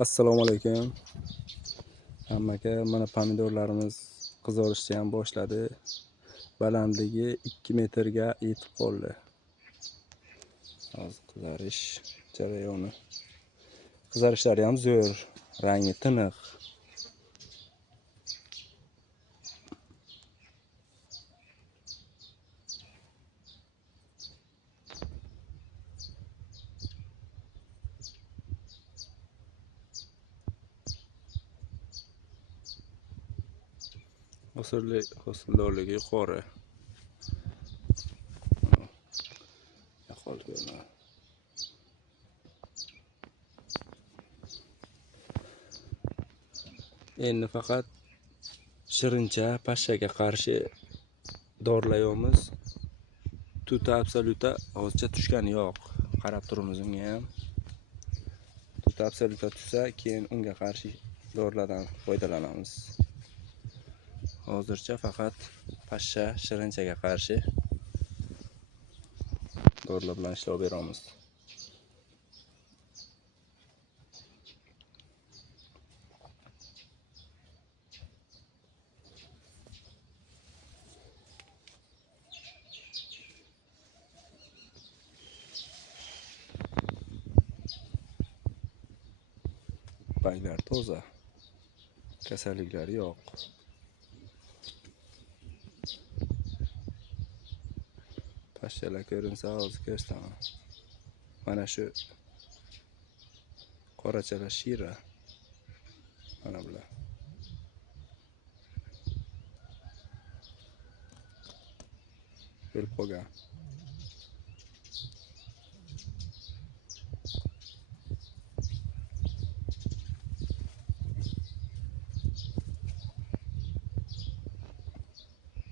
Assalomu alaykum hammaga. Mana pomidorlarimiz qizarishni ham boshladi. Balandligi 2 metrga yetib qoldi. Hozir qizarish jarayoni. Qizarishlari ham zo'r, rangi tiniq. Hosildorligi yuqori. Endi faqat shirincha pashshaga qarshi dorilayamiz. Tuta absoluta hozircha tushgani yo'q. Qarab turamiz unga ham. Tuta absoluta tushsa, keyin unga qarshi dorilardan foydalanamiz. Hozircha faqat pashsha shirinchaga qarshi dorilar bilan ishlab beramiz. Baylar toza, kasalliklari yo'q. Pashshalar ko'rinsa hozir ko'rsataman. Mana shu qorachalar shira. Mana bular. Ko'rib qolgan.